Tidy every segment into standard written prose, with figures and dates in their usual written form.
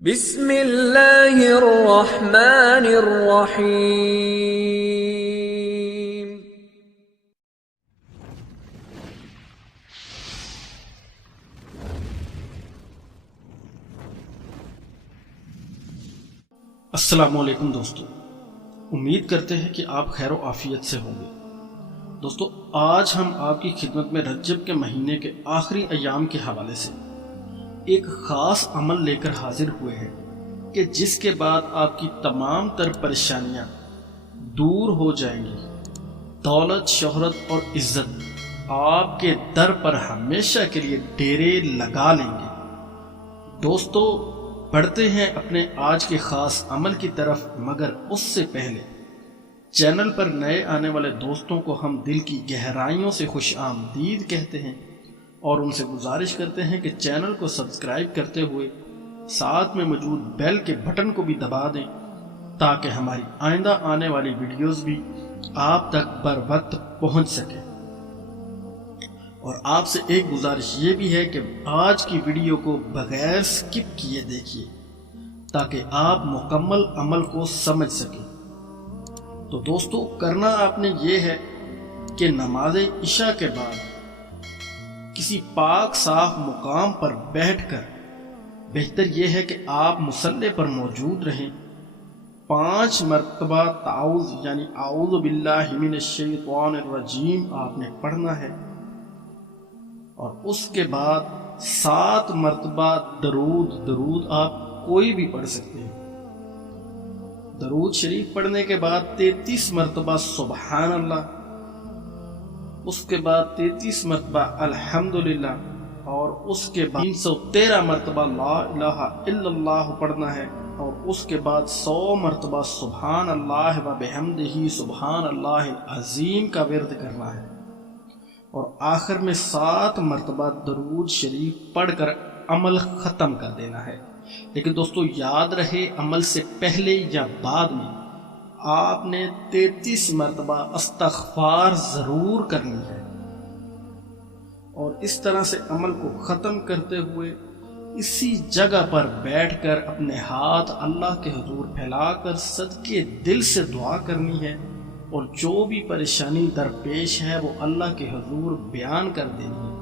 بسم اللہ الرحمن الرحیم۔ السلام علیکم دوستو، امید کرتے ہیں کہ آپ خیر و عافیت سے ہوں گے۔ دوستو، آج ہم آپ کی خدمت میں رجب کے مہینے کے آخری ایام کے حوالے سے ایک خاص عمل لے کر حاضر ہوئے ہیں کہ جس کے بعد آپ کی تمام تر پریشانیاں دور ہو جائیں گی۔ دولت، شہرت اور عزت آپ کے در پر ہمیشہ کے لیے ڈیرے لگا لیں گے۔ دوستو، بڑھتے ہیں اپنے آج کے خاص عمل کی طرف، مگر اس سے پہلے چینل پر نئے آنے والے دوستوں کو ہم دل کی گہرائیوں سے خوش آمدید کہتے ہیں اور ان سے گزارش کرتے ہیں کہ چینل کو سبسکرائب کرتے ہوئے ساتھ میں موجود بیل کے بٹن کو بھی دبا دیں تاکہ ہماری آئندہ آنے والی ویڈیوز بھی آپ تک بر وقت پہنچ سکے۔ اور آپ سے ایک گزارش یہ بھی ہے کہ آج کی ویڈیو کو بغیر سکپ کیے دیکھیے تاکہ آپ مکمل عمل کو سمجھ سکیں۔ تو دوستو، کرنا آپ نے یہ ہے کہ نماز عشاء کے بعد کسی پاک صاف مقام پر بیٹھ کر، بہتر یہ ہے کہ آپ مصلی پر موجود رہیں، 5 مرتبہ تعوذ یعنی اعوذ باللہ من الشیطان الرجیم آپ نے پڑھنا ہے، اور اس کے بعد 7 مرتبہ درود آپ کوئی بھی پڑھ سکتے ہیں۔ درود شریف پڑھنے کے بعد 33 مرتبہ سبحان اللہ، اس کے بعد 33 مرتبہ الحمدللہ، اور اس کے بعد 313 مرتبہ لا الہ الا اللہ پڑھنا ہے، اور اس کے بعد 100 مرتبہ سبحان اللہ و بحمدہ سبحان اللہ العظیم کا ورد کرنا ہے، اور آخر میں 7 مرتبہ درود شریف پڑھ کر عمل ختم کر دینا ہے۔ لیکن دوستو، یاد رہے، عمل سے پہلے یا بعد میں آپ نے 33 مرتبہ استغفار ضرور کرنی ہے، اور اس طرح سے عمل کو ختم کرتے ہوئے اسی جگہ پر بیٹھ کر اپنے ہاتھ اللہ کے حضور پھیلا کر صدقے دل سے دعا کرنی ہے، اور جو بھی پریشانی درپیش ہے وہ اللہ کے حضور بیان کر دینی ہے۔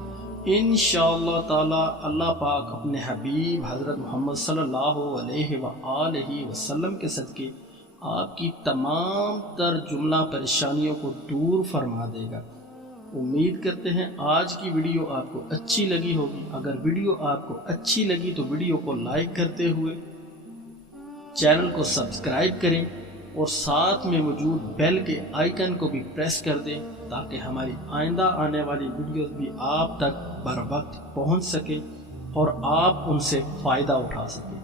انشاءاللہ تعالی اللہ پاک اپنے حبیب حضرت محمد صلی اللہ علیہ وآلہ وسلم کے صدقے آپ کی تمام تر جملہ پریشانیوں کو دور فرما دے گا۔ امید کرتے ہیں آج کی ویڈیو آپ کو اچھی لگی ہوگی۔ اگر ویڈیو آپ کو اچھی لگی تو ویڈیو کو لائک کرتے ہوئے چینل کو سبسکرائب کریں، اور ساتھ میں موجود بیل کے آئیکن کو بھی پریس کر دیں تاکہ ہماری آئندہ آنے والی ویڈیوز بھی آپ تک بر وقت پہنچ سکیں اور آپ ان سے فائدہ اٹھا سکیں۔